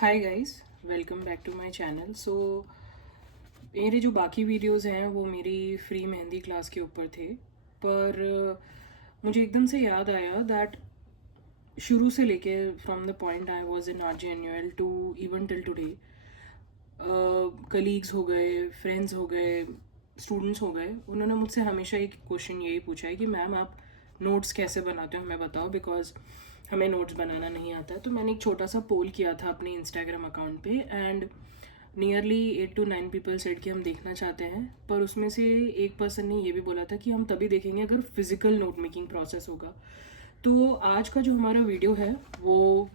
Hi guys, welcome back to my channel. So मेरे जो बाकी वीडियोस हैं वो मेरी फ्री मेहंदी क्लास के ऊपर थे, पर मुझे एकदम से याद आया दैट शुरू से लेके from the point I was in RJNUL to even till today, colleagues हो गए, फ्रेंड्स हो गए, स्टूडेंट्स हो गए, उन्होंने मुझसे हमेशा एक क्वेश्चन यही पूछा है कि मैम आप नोट्स कैसे बनाते हो, हमें बताओ, बिकॉज हमें नोट्स बनाना नहीं आता है। तो मैंने एक छोटा सा पोल किया था अपने इंस्टाग्राम अकाउंट पे, and nearly 8 to 9 people said कि हम देखना चाहते हैं, पर उसमें से एक पर्सन ने ये भी बोला था कि हम तभी देखेंगे अगर फिजिकल नोट मेकिंग प्रोसेस होगा। तो आज का जो हमारा वीडियो है वो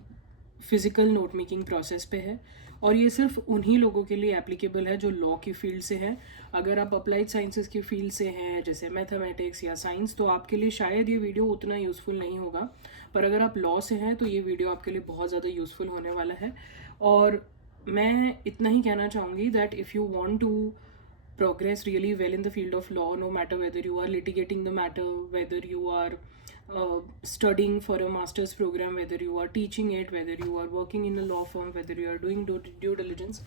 फिज़िकल नोट मेकिंग प्रोसेस पे है, और ये सिर्फ उन्हीं लोगों के लिए एप्लीकेबल है जो लॉ की फील्ड से हैं। अगर आप अप्लाइड साइंसेस की फील्ड से हैं, जैसे मैथमेटिक्स या साइंस, तो आपके लिए शायद ये वीडियो उतना यूज़फुल नहीं होगा, पर अगर आप लॉ से हैं तो ये वीडियो आपके लिए बहुत ज़्यादा यूज़फुल होने वाला है। और मैं इतना ही कहना चाहूँगी that if you want to progress really well in the field of law, no matter whether you are litigating the matter, whether you are studying for a master's program, whether you are teaching it, whether you are working in a law firm, whether you are doing due diligence,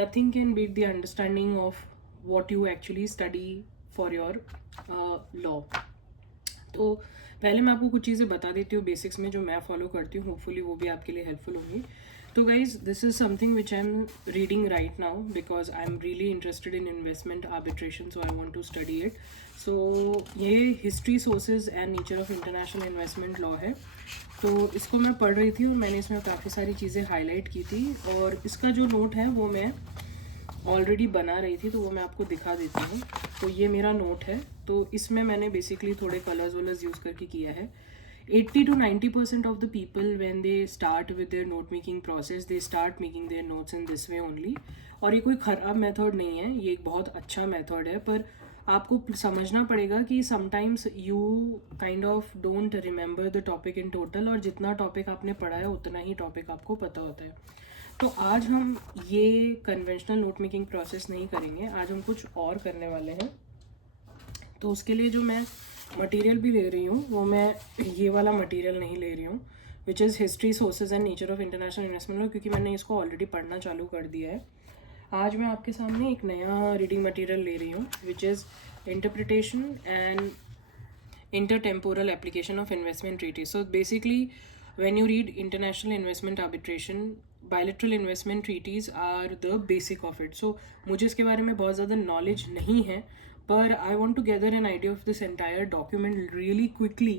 nothing can beat the understanding of what you actually study for your law. तो पहले मैं आपको कुछ चीज़ें बता देती हूँ basics में जो मैं फॉलो करती हूँ, होपफुली वो भी आपके लिए हेल्पफुल होंगी। तो guys, this is something which I am reading right now because I am really interested in investment arbitration, so I want to study it. So ये history, sources and nature of international investment law है। तो इसको मैं पढ़ रही थी और मैंने इसमें काफ़ी सारी चीज़ें हाईलाइट की थी, और इसका जो नोट है वो मैं ऑलरेडी बना रही थी, तो वो मैं आपको दिखा देती हूँ। तो ये मेरा नोट है, तो इसमें मैंने बेसिकली थोड़े कलर्स वलर्स यूज़ करके किया है। 80 to 90% of the people when they start with their note making process, they start making their notes in this way only। और ये कोई ख़राब मेथड नहीं है, ये एक बहुत अच्छा मेथड है, पर आपको समझना पड़ेगा कि sometimes you kind of don't remember the topic in total, और जितना टॉपिक आपने पढ़ा है उतना ही टॉपिक आपको पता होता है। तो आज हम ये कन्वेंशनल नोट मेकिंग प्रोसेस नहीं करेंगे, आज हम कुछ और करने वाले हैं। तो उसके लिए जो मैं मटेरियल भी ले रही हूँ वो मैं ये वाला मटेरियल नहीं ले रही हूँ, which is history, sources and nature of international investment law, क्योंकि मैंने इसको ऑलरेडी पढ़ना चालू कर दिया है। आज मैं आपके सामने एक नया रीडिंग मटेरियल ले रही हूँ, which is interpretation and intertemporal application of investment treaties. So basically, when you read international investment arbitration, bilateral investment treaties are the basic of it. So मुझे इसके बारे में बहुत ज़्यादा knowledge नहीं है, पर I want to gather an idea of this entire document really quickly,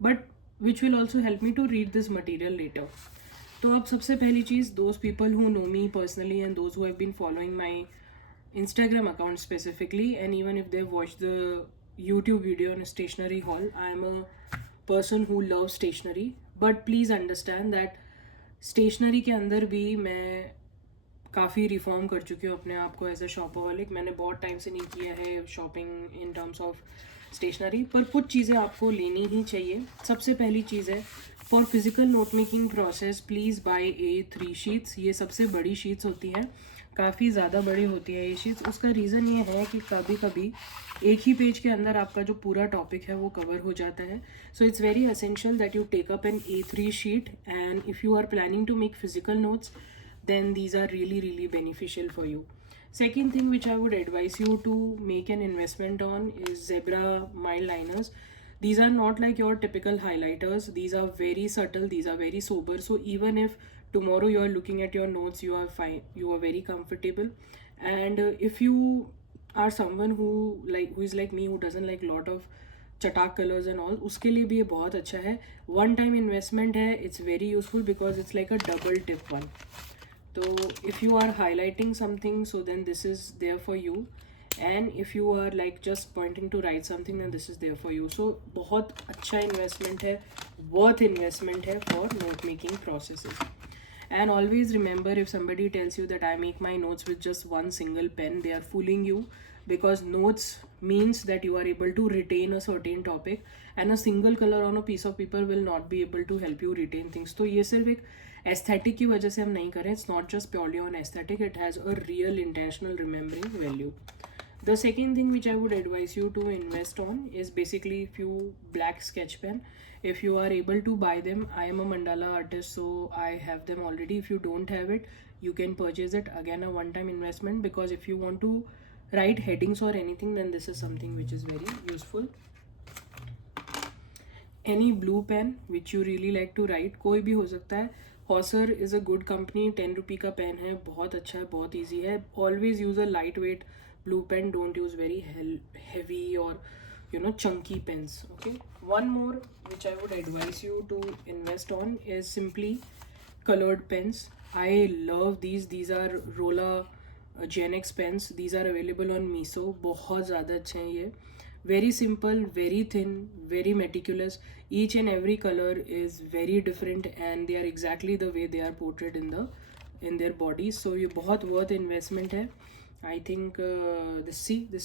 but which will also help me to read this material later. तो अब सबसे पहली चीज़, those people who know me personally and those who have been following my Instagram account specifically, and even if they've watched the YouTube video on a stationery haul, I am a person who loves stationery, but please understand that stationery के अंदर भी मैं काफ़ी reform कर चुकी हूँ अपने आप को एज अ शॉपaholic। मैंने बहुत टाइम से नहीं किया है shopping in terms of stationery, पर कुछ चीज़ें आपको लेनी ही चाहिए। सबसे पहली चीज़ है, for physical note making process please buy A3 sheets. ये सबसे बड़ी शीट्स होती हैं, काफ़ी ज़्यादा बड़ी होती है ये शीट्स। उसका रीज़न ये है कि कभी कभी एक ही पेज के अंदर आपका जो पूरा टॉपिक है वो कवर हो जाता है। So it's very essential that you take up an A3 sheet, and if you are planning to make physical notes, then these are really beneficial for you. Second thing which I would advise you to make an investment on is Zebra mild liners. These are not like your typical highlighters, these are very subtle, these are very sober, so even if tomorrow you are looking at your notes, you are fine, you are very comfortable. And if you are someone who is like me, who doesn't like lot of चटाक colours and all, उसके लिए भी ये बहुत अच्छा है। One time investment है, it's very useful because it's like a double tip one. तो if you are highlighting something, so then this is there for you, and if you are like just pointing to write something, then this is there for you. So बहुत अच्छा investment है, worth investment है for note making processes. And always remember, if somebody tells you that I make my notes with just one single pen, they are fooling you, because notes means that you are able to retain a certain topic, and a single color on a piece of paper will not be able to help you retain things. तो ये सिर्फ एक aesthetic की वजह से हम नहीं करें, it's not just purely on aesthetic, it has a real intentional remembering value. The second thing which I would advise you to invest on is basically few black sketch pen. If you are able to buy them, I am a mandala artist, so I have them already. If you don't have it, you can purchase it. Again, a one time investment, because if you want to write headings or anything, then this is something which is very useful. Any blue pen which you really like to write, कोई भी हो सकता है. Hauser is a good company, 10 रुपी का pen है, बहुत अच्छा है, बहुत ईजी है. Always use a light weight blue pen, don't use very heavy or chunky pens. Okay, one more which I would advise you to invest on is simply colored pens. I love these are Rolla Gen-X pens. These are available on Miso. बहुत ज़्यादा अच्छे हैं ये. Very simple, very thin, very meticulous. Each and every color is very different and they are exactly the way they are portrayed in their bodies. So ये बहुत worth investment है. I think this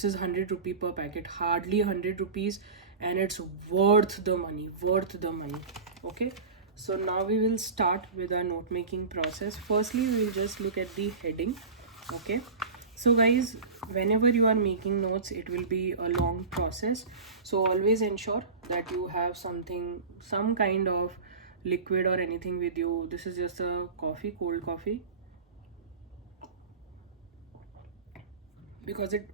is 100 rupee per packet, hardly 100 rupees, and it's worth the money. Okay, so now we will start with our note making process. Firstly, we will just look at the heading. Okay, so guys, whenever you are making notes, it will be a long process, so always ensure that you have some kind of liquid or anything with you. This is just a coffee, cold coffee, because it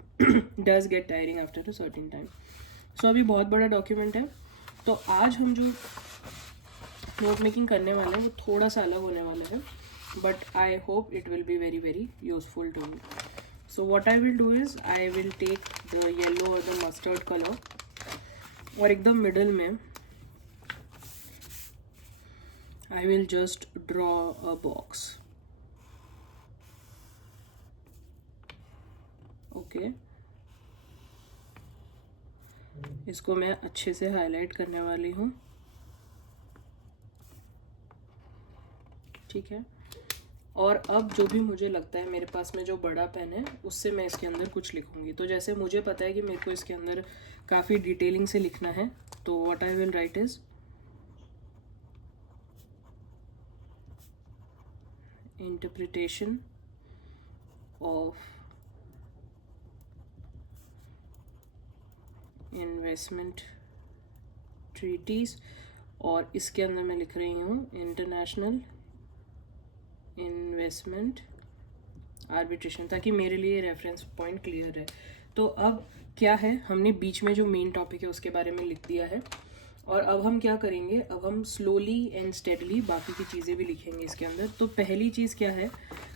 does get tiring after a certain time. So अभी बहुत बड़ा document है, तो आज हम जो note making करने वाले हैं वो थोड़ा सा अलग होने वाला है, but I hope it will be very very useful to me. So what I will do is I will take the yellow और द मस्टर्ड कलर, और एकदम मिडल में I will just draw a box. Okay, इसको मैं अच्छे से highlight करने वाली हूँ. ठीक है, और अब जो भी मुझे लगता है, मेरे पास में जो बड़ा पेन है उससे मैं इसके अंदर कुछ लिखूँगी. तो जैसे मुझे पता है कि मेरे को इसके अंदर काफ़ी डिटेलिंग से लिखना है, तो what I will write is interpretation of investment treaties, और इसके अंदर मैं लिख रही हूँ इंटरनेशनल इन्वेस्टमेंट आर्बिट्रेशन, ताकि मेरे लिए रेफरेंस पॉइंट क्लियर रहे. तो अब क्या है, हमने बीच में जो मेन टॉपिक है उसके बारे में लिख दिया है, और अब हम क्या करेंगे, अब हम स्लोली एंड स्टेडली बाकी की चीज़ें भी लिखेंगे इसके अंदर. तो पहली चीज़ क्या है,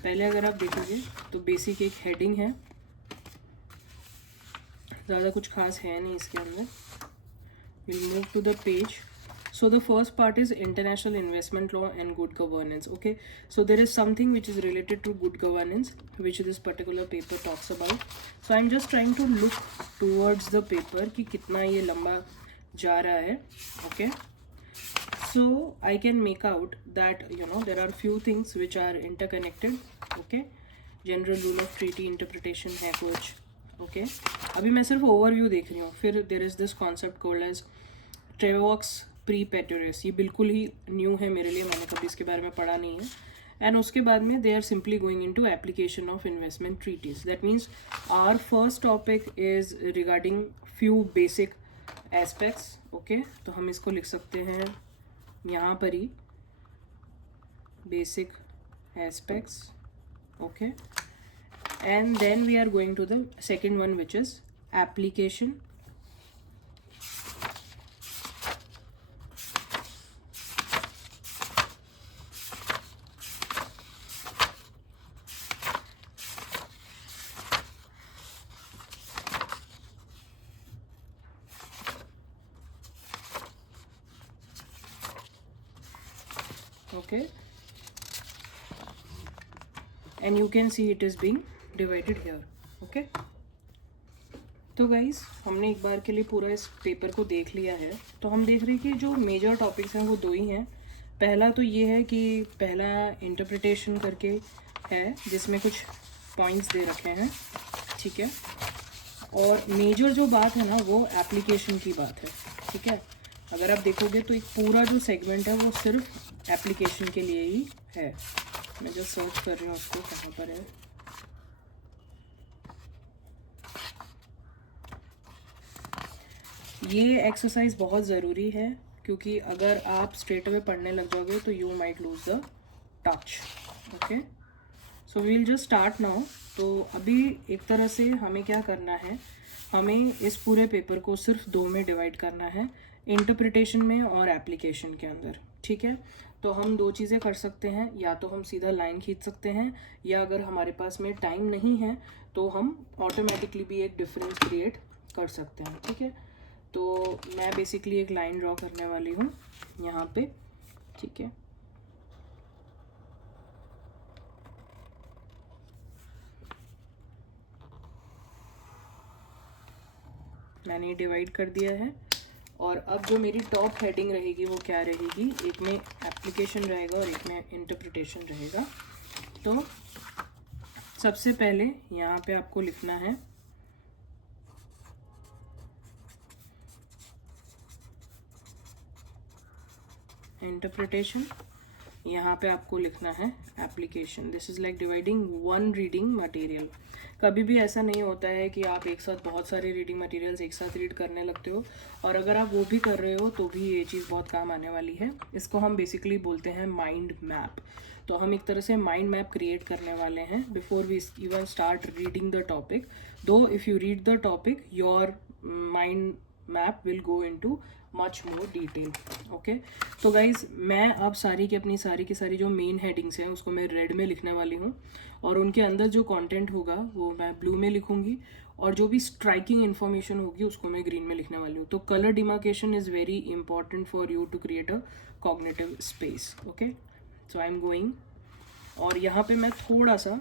पहले अगर आप देखोगे तो बेसिक एक हेडिंग है, ज़्यादा कुछ खास है नहीं इसके अंदर. Will move to the page. So the first part is international investment law and good governance. Okay, so there is something which is related to good governance which this particular paper talks about. So I'm just trying to look towards the paper कि कितना ये लंबा जा रहा है. Okay, so I can make out that there are few things which are interconnected. Okay, general rule of treaty interpretation है कुछ. Okay, अभी मैं सिर्फ overview देख रही हूँ. फिर there is this concept called as Trevaux प्रीपेटोरियस, ये बिल्कुल ही न्यू है मेरे लिए, मैंने कभी इसके बारे में पढ़ा नहीं है. एंड उसके बाद में they are simply going into application of investment treaties. That means our first topic is regarding few basic aspects. Okay, तो हम इसको लिख सकते हैं यहाँ पर ही, basic aspects. Okay, and then we are going to the second one which is application. Okay, and you can see it is being divided here. Okay, तो गाइस हमने एक बार के लिए पूरा इस पेपर को देख लिया है. तो हम देख रहे हैं कि जो मेजर टॉपिक्स हैं वो दो ही हैं. पहला तो ये है कि पहला इंटरप्रिटेशन करके है जिसमें कुछ पॉइंट्स दे रखे हैं. ठीक है, और मेजर जो बात है ना वो एप्लीकेशन की बात है. ठीक है, अगर आप देखोगे तो एक पूरा जो सेगमेंट है वो सिर्फ एप्लीकेशन के लिए ही है. मैं जो सर्च कर रही हूँ उसको कहाँ पर है. ये एक्सरसाइज बहुत ज़रूरी है, क्योंकि अगर आप स्ट्रेट अवे पढ़ने लग जाओगे तो you might lose the touch. Okay, so we'll just start now. तो अभी एक तरह से हमें क्या करना है, हमें इस पूरे पेपर को सिर्फ 2 में डिवाइड करना है, इंटरप्रिटेशन में और एप्लीकेशन के अंदर. ठीक है, तो हम 2 चीज़ें कर सकते हैं, या तो हम सीधा लाइन खींच सकते हैं, या अगर हमारे पास में टाइम नहीं है तो हम ऑटोमेटिकली भी एक डिफरेंस क्रिएट कर सकते हैं. ठीक है, तो मैं बेसिकली एक लाइन ड्रॉ करने वाली हूँ यहाँ पे. ठीक है, मैंने डिवाइड कर दिया है. और अब जो मेरी टॉप हेडिंग रहेगी वो क्या रहेगी, एक में एप्लीकेशन रहेगा और एक में इंटरप्रिटेशन रहेगा. तो सबसे पहले यहाँ पे आपको लिखना है इंटरप्रिटेशन, यहाँ पे आपको लिखना है application. This is like dividing one reading material. कभी भी ऐसा नहीं होता है कि आप एक साथ बहुत सारे रीडिंग मटेरियल्स एक साथ रीड करने लगते हो, और अगर आप वो भी कर रहे हो तो भी ये चीज़ बहुत काम आने वाली है. इसको हम बेसिकली बोलते हैं माइंड मैप. तो हम एक तरह से माइंड मैप क्रिएट करने वाले हैं before we even start reading the topic. Though if you read the topic your mind map will go into much more detail. Okay, तो गाइज मैं अब सारी की सारी जो मेन हेडिंग्स हैं उसको मैं रेड में लिखने वाली हूँ, और उनके अंदर जो कंटेंट होगा वो मैं ब्लू में लिखूँगी, और जो भी स्ट्राइकिंग इन्फॉर्मेशन होगी उसको मैं ग्रीन में लिखने वाली हूँ. तो colour demarcation is very important for you to create a cognitive space. Okay, so I am going. और यहाँ पे मैं थोड़ा सा,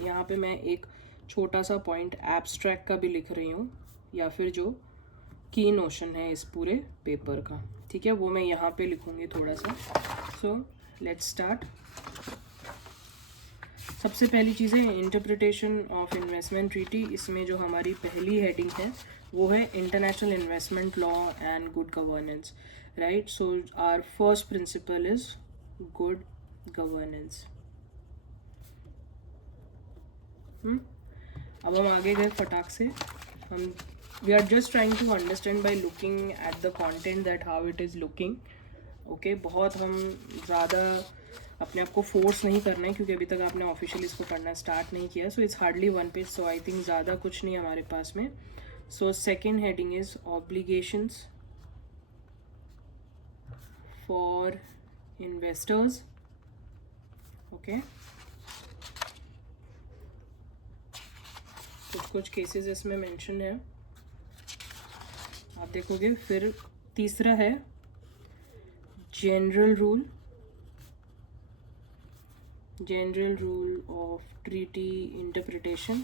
यहाँ पे मैं एक छोटा सा पॉइंट एब्स्ट्रैक्ट का भी लिख रही हूँ, या फिर जो की नोशन है इस पूरे पेपर का. ठीक है, वो मैं यहाँ पे लिखूँगी थोड़ा सा. So let's start. सबसे पहली चीज़ है इंटरप्रिटेशन ऑफ इन्वेस्टमेंट ट्रीटी. इसमें जो हमारी पहली हेडिंग है वो है international investment law and good governance. Right, so our first principle is good governance. अब हम आगे गए फटाक से. हम we are just trying to understand by looking at the content that how it is looking. Okay, बहुत हम ज़्यादा अपने आप को फोर्स नहीं करना है, क्योंकि अभी तक आपने ऑफिशियली इसको पढ़ना स्टार्ट नहीं किया. So it's hardly 1 page, so I think ज़्यादा कुछ नहीं हमारे पास में. So second heading is obligations for investors. Okay, कुछ केसेस इसमें मेंशन है, आप देखोगे. फिर तीसरा है general rule of treaty interpretation.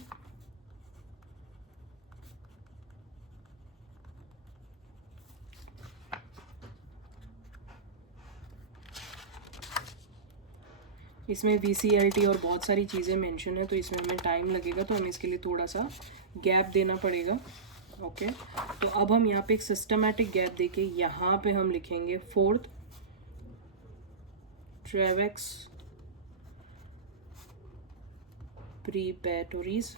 इसमें VCLT और बहुत सारी चीज़ें मेंशन है, तो इसमें हमें टाइम लगेगा, तो हमें इसके लिए थोड़ा सा गैप देना पड़ेगा. ओके, तो अब हम यहाँ पे एक सिस्टमैटिक गैप देके यहाँ पे हम लिखेंगे फोर्थ ट्रेवेक्स प्रीपेटोरीज.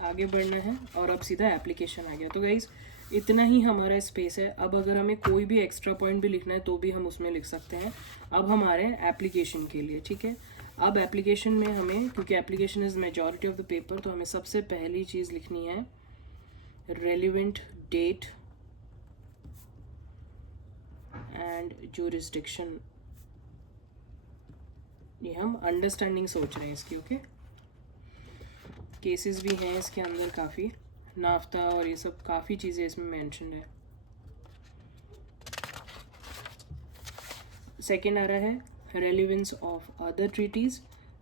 आगे बढ़ना है, और अब सीधा एप्लीकेशन आ गया. तो गाइज इतना ही हमारा स्पेस है. अब अगर हमें कोई भी एक्स्ट्रा पॉइंट भी लिखना है तो भी हम उसमें लिख सकते हैं. अब हमारे एप्लीकेशन के लिए, ठीक है, अब एप्लीकेशन में हमें, क्योंकि application is majority of the paper, तो हमें सबसे पहली चीज़ लिखनी है रेलिवेंट डेट एंड जुरिस्डिक्शन. ये हम अंडरस्टैंडिंग सोच रहे हैं इसकी. ओके, केसेस भी हैं इसके अंदर काफ़ी, नाफ्ता और ये सब काफ़ी चीज़ें इसमें मेंशन है. सेकेंड आ रहा है रेलिवेंस ऑफ अदर ट्रीटीज़.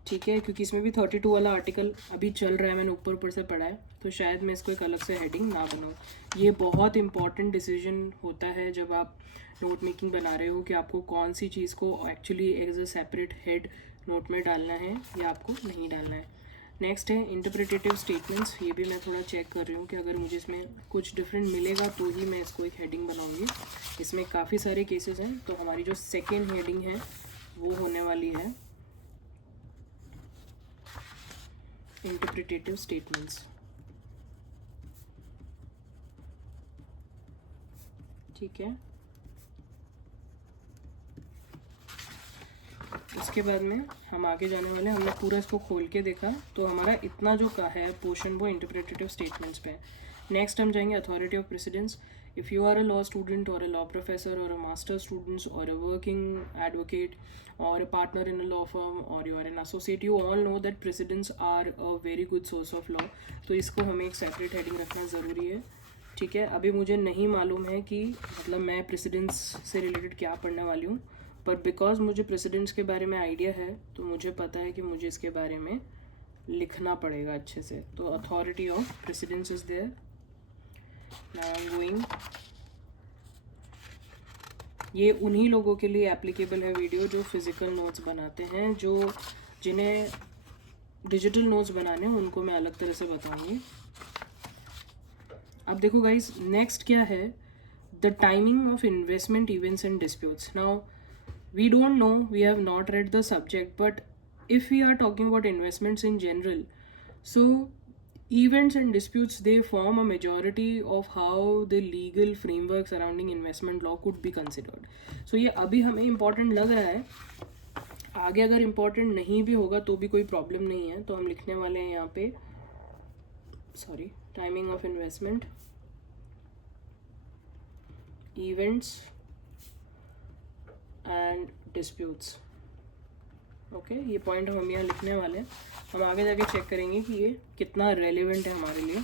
ठीक है, क्योंकि इसमें भी 32 वाला आर्टिकल अभी चल रहा है, मैंने ऊपर से पढ़ा है, तो शायद मैं इसको एक अलग से हेडिंग ना बनाऊँ. ये बहुत इंपॉर्टेंट डिसीजन होता है जब आप नोट मेकिंग बना रहे हो, कि आपको कौन सी चीज़ को actually as a separate head note में डालना है या आपको नहीं डालना है. नेक्स्ट है इंटरप्रिटेटिव स्टेटमेंट्स. ये भी मैं थोड़ा चेक कर रही हूँ कि अगर मुझे इसमें कुछ डिफरेंट मिलेगा तो ही मैं इसको एक हेडिंग बनाऊँगी. इसमें काफ़ी सारे केसेस हैं, तो हमारी जो सेकेंड हेडिंग है वो होने वाली है इंटरप्रिटेटिव स्टेटमेंट्स. ठीक है, इसके बाद में हम आगे जाने वाले हैं। हमने पूरा इसको खोल के देखा तो हमारा इतना जो का है पोर्शन वो इंटरप्रेटेटिव स्टेटमेंट्स पे है। नेक्स्ट हम जाएंगे authority of precedence. If you are a law student और अ लॉ प्रोफेसर और अ मास्टर स्टूडेंट्स और a working advocate or a partner in a law firm or you are an associate, you all know that precedents are a very good source of law. तो इसको हमें एक separate heading रखना ज़रूरी है। ठीक है, अभी मुझे नहीं मालूम है कि मतलब मैं प्रेसिडेंट्स से रिलेटेड क्या पढ़ने वाली हूँ, पर बिकॉज मुझे प्रेसिडेंट्स के बारे में आइडिया है तो मुझे पता है कि मुझे इसके बारे में लिखना पड़ेगा अच्छे से। तो authority of precedents is there. Now I am going, ये उन्हीं लोगों के लिए एप्लीकेबल है वीडियो जो फिज़िकल नोट्स बनाते हैं। जो जिन्हें डिजिटल नोट्स बनाने हैं उनको मैं अलग तरह से बताऊंगी। अब देखो गाइस, नेक्स्ट क्या है, the timing of investment events and disputes. Now we don't know, we have not read the subject, but if we are talking about investments in general, so events and disputes, they form a majority of how the legal framework surrounding investment law could be considered. So ये अभी हमें important लग रहा है, आगे अगर important नहीं भी होगा तो भी कोई problem नहीं है। तो हम लिखने वाले हैं यहाँ पे timing of investment events and disputes. Okay, ये पॉइंट हम यहाँ लिखने वाले हैं। हम आगे जाके चेक करेंगे कि ये कितना रेलिवेंट है हमारे लिए।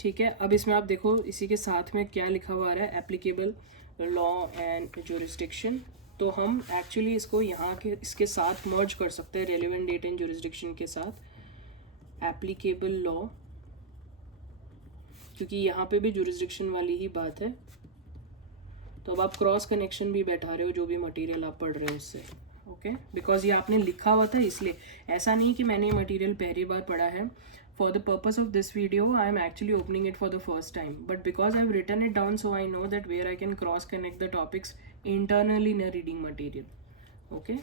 ठीक है, अब इसमें आप देखो इसी के साथ में क्या लिखा हुआ आ रहा है, एप्लीकेबल लॉ एंड जुरिस्डिक्शन। तो हम एक्चुअली इसको यहाँ के इसके साथ मर्ज कर सकते हैं, रेलिवेंट डेट एंड जुरिस्डिक्शन के साथ एप्लीकेबल लॉ, क्योंकि यहाँ पे भी जुरिस्डिक्शन वाली ही बात है। तो अब आप क्रॉस कनेक्शन भी बैठा रहे हो जो भी मटेरियल आप पढ़ रहे हो उससे। ओके, बिकॉज ये आपने लिखा हुआ था इसलिए, ऐसा नहीं कि मैंने ये मटेरियल पहली बार पढ़ा है। For the purpose of this video I am actually opening it for the first time, but because I have written it down so I know that where I can cross connect the topics internally in reading material. Okay,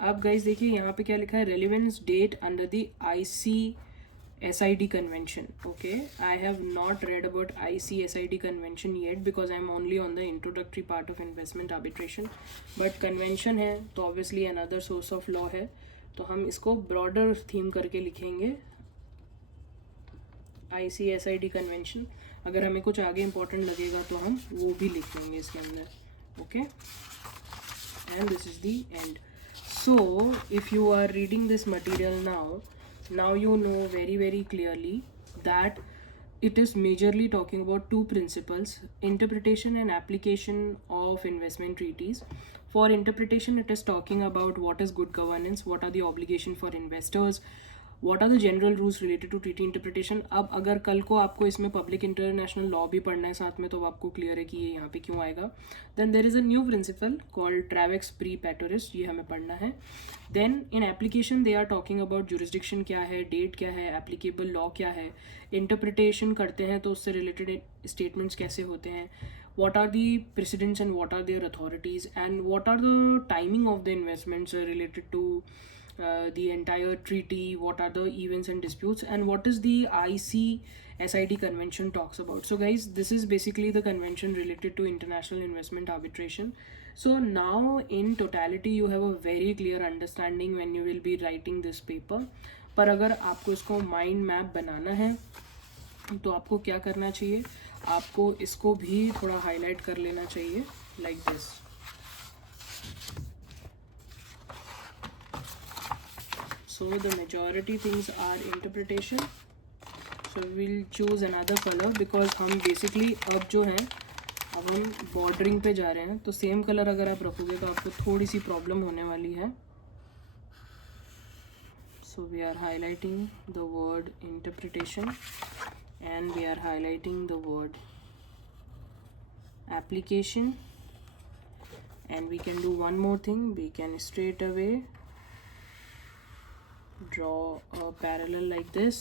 अब guys देखिए यहाँ पे क्या लिखा है, relevance date under the ICSID convention. Okay, I have not read about ICSID convention yet because I am only on the introductory part of investment arbitration. But convention है तो obviously another source of law है, तो हम इसको broader theme करके लिखेंगे ICSID convention। अगर हमें कुछ आगे important लगेगा तो हम वो भी लिख लेंगे इसके अंदर। Okay, and this is the end. So if you are reading this material now you know very clearly that it is majorly talking about two principles, interpretation and application of investment treaties. For interpretation, it is talking about what is good governance, what are the obligations for investors, what are the general rules related to treaty interpretation. अब अगर कल को आपको इसमें public international law भी पढ़ना है साथ में तो आपको क्लियर है कि ये यहाँ पे क्यों आएगा। Then there is a new principle called ट्रैवेक्स प्री पैटोरिस, ये हमें पढ़ना है। Then in application they are talking about jurisdiction क्या है, डेट क्या है, एप्लीकेबल लॉ क्या है, इंटरप्रिटेशन करते हैं तो उससे रिलेटेड स्टेटमेंट्स कैसे होते हैं, what are the precedents and what are their authorities, and what are the timing of the investments related to the entire treaty, what are the events and disputes, and what is the ICSID convention talks about. So guys, this is basically the convention related to international investment arbitration. So now in totality you have a very clear understanding when you will be writing this paper. पर अगर आपको इसको mind map बनाना है तो आपको क्या करना चाहिए, आपको इसको भी थोड़ा हाईलाइट कर लेना चाहिए like this. So the majority things are interpretation. So we'll choose another color because हम basically अब जो है अब हम बॉर्डरिंग पे जा रहे हैं, तो सेम कलर अगर आप रखोगे तो आपको थोड़ी सी प्रॉब्लम होने वाली है। So we are highlighting the word interpretation and we are highlighting the word application, and we can do one more thing, we can straight away draw a parallel like this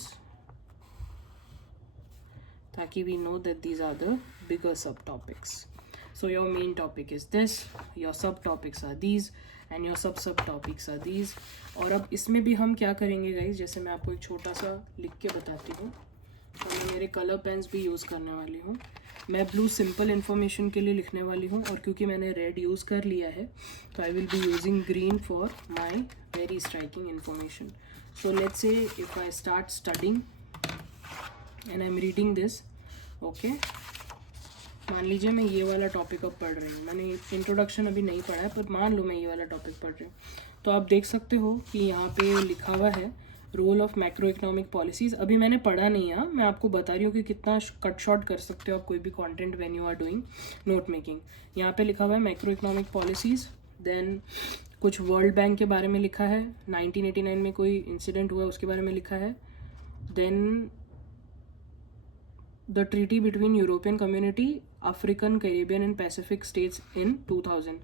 ताकि we know that these are the bigger subtopics. So your main topic is this, your subtopics are these, and your सब topics are these. और अब इसमें भी हम क्या करेंगे guys, जैसे मैं आपको एक छोटा सा लिख के बताती हूँ। तो मैं मेरे कलर पेन्स भी यूज़ करने वाली हूँ। मैं ब्लू सिंपल इन्फॉर्मेशन के लिए लिखने वाली हूँ, और क्योंकि मैंने रेड यूज़ कर लिया है तो I will be using green for my very striking information. So let's say if I start studying and I am reading this, okay. मान लीजिए मैं ये वाला टॉपिक अब पढ़ रही हूँ, मैंने इंट्रोडक्शन अभी नहीं पढ़ा है, पर मान लो मैं ये वाला टॉपिक पढ़ रही हूँ। तो आप देख सकते हो कि यहाँ पे लिखा हुआ है role of macro economic policies. अभी मैंने पढ़ा नहीं है, मैं आपको बता रही हूँ कि कितना कट शॉर्ट कर सकते हो आप कोई भी content when you are doing note making. यहाँ पे लिखा हुआ है मैक्रो इकोनॉमिक पॉलिसीज़, देन कुछ वर्ल्ड बैंक के बारे में लिखा है, 1989 में कोई इंसिडेंट हुआ उसके बारे में लिखा है, then the treaty between European Community, African, Caribbean and Pacific states in 2000.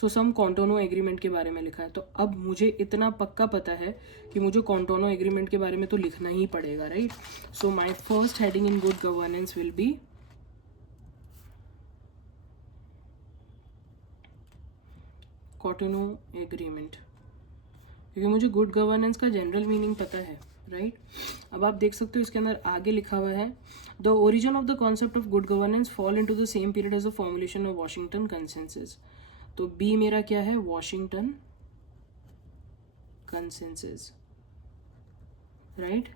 So some Cotonou agreement के बारे में लिखा है। तो अब मुझे इतना पक्का पता है कि मुझे कॉन्टोनो एग्रीमेंट के बारे में तो लिखना ही पड़ेगा, right. So my first heading in good governance will be Cotonou agreement, क्योंकि मुझे गुड गवर्नेंस का जनरल मीनिंग पता है, राइट। अब आप देख सकते हो इसके अंदर आगे लिखा हुआ है the origin of the concept of good governance fall into the same period as the formulation of Washington consensus. तो बी मेरा क्या है, वॉशिंगटन कंसेंसस, राइट।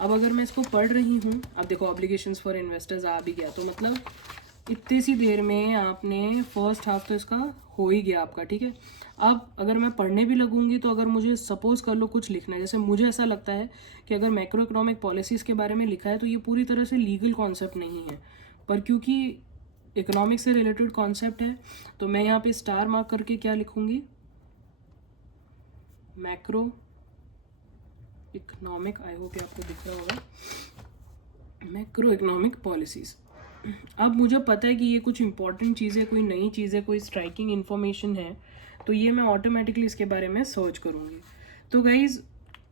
अब अगर मैं इसको पढ़ रही हूँ, अब देखो ऑब्लिगेशंस फॉर इन्वेस्टर्स आ भी गया, तो मतलब इतनी सी देर में आपने फर्स्ट हाफ तो इसका हो ही गया आपका, ठीक है। अब अगर मैं पढ़ने भी लगूंगी तो अगर मुझे सपोज कर लो कुछ लिखना है, जैसे मुझे ऐसा लगता है कि अगर मैक्रो इकोनॉमिक पॉलिसीज़ के बारे में लिखा है तो ये पूरी तरह से लीगल कॉन्सेप्ट नहीं है, पर क्योंकि इकोनॉमिक्स से रिलेटेड कॉन्सेप्ट है तो मैं यहाँ पे स्टार मार्क करके क्या लिखूंगी, मैक्रो इकोनॉमिक, आई होप आपको दिख रहा होगा, मैक्रो इकोनॉमिक पॉलिसीज़। अब मुझे पता है कि ये कुछ इंपॉर्टेंट चीज़ है, कोई नई चीज़ है, कोई स्ट्राइकिंग इन्फॉर्मेशन है, तो ये मैं ऑटोमेटिकली इसके बारे में सर्च करूँगी। तो गाइज़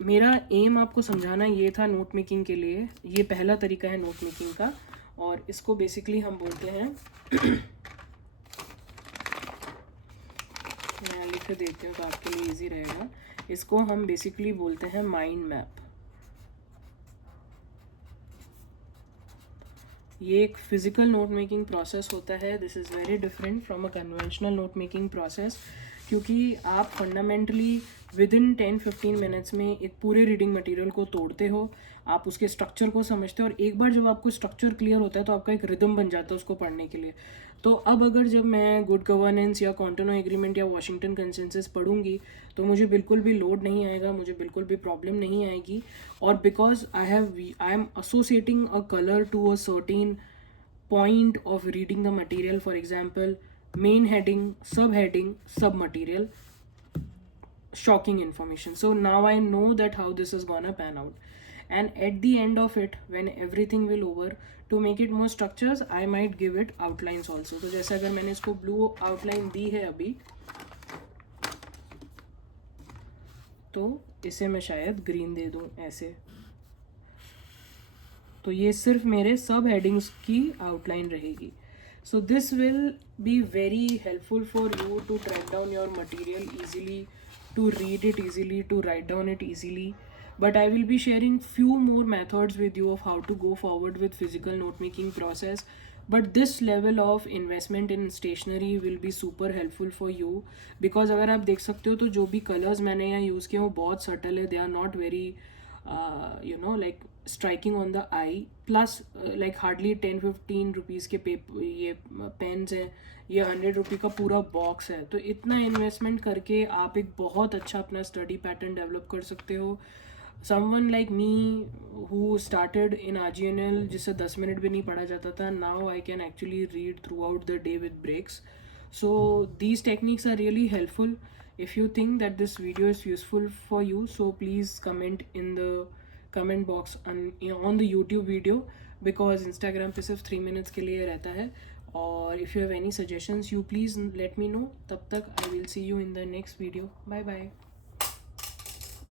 मेरा एम आपको समझाना ये था नोट मेकिंग के लिए। ये पहला तरीका है नोट मेकिंग का, और इसको बेसिकली हम बोलते हैं मैं लिख देती हूँ तो आपके लिए ईजी रहेगा, इसको हम बेसिकली बोलते हैं माइंड मैप। ये एक फिजिकल नोट मेकिंग प्रोसेस होता है। This is very different from a conventional note making process, क्योंकि आप फंडामेंटली विद इन 10-15 मिनट्स में एक पूरे रीडिंग मटेरियल को तोड़ते हो, आप उसके स्ट्रक्चर को समझते हो, और एक बार जब आपको स्ट्रक्चर क्लियर होता है तो आपका एक रिदम बन जाता है उसको पढ़ने के लिए। तो अब अगर जब मैं गुड गवर्नेंस या कॉन्टोनो एग्रीमेंट या वॉशिंगटन कंसेंसस पढ़ूंगी तो मुझे बिल्कुल भी लोड नहीं आएगा, मुझे बिल्कुल भी प्रॉब्लम नहीं आएगी। और because I am associating a colour to a certain point of reading the material, for example main heading, sub material, shocking information. So now I know that how this is gonna pan out, and at the end of it when everything will over, to make it more structures I might give it outlines also. तो जैसे अगर मैंने इसको blue outline दी है अभी, तो इसे मैं शायद ग्रीन दे दूँ ऐसे, तो ये सिर्फ मेरे सब हेडिंग्स की आउटलाइन रहेगी। So this will be very helpful for you to track down your material easily, to read it easily, to write down it easily. But I will be sharing few more methods with you of how to go forward with physical note making process. But this level of investment in stationery will be super helpful for you, because अगर आप देख सकते हो तो जो भी colours मैंने यहाँ यूज़ किए वो बहुत सटल है, they are not very like striking on the eye, plus like hardly 10-15 rupees के पेपर ये पेन्स हैं, ये 100 रुपये का पूरा बॉक्स है। तो इतना इन्वेस्टमेंट करके आप एक बहुत अच्छा अपना स्टडी पैटर्न डेवलप कर सकते हो। someone like me who started in RGNL, जिससे 10 मिनट भी नहीं पढ़ा जाता था, now I can actually read throughout the day with breaks. So these techniques are really helpful. If you think that this video is useful for you, so please comment in the comment box on the YouTube video, because Instagram पे सिर्फ 3 minutes के लिए रहता है। और if you have any suggestions, you please let me know. तब तक I will see you in the next video. Bye bye.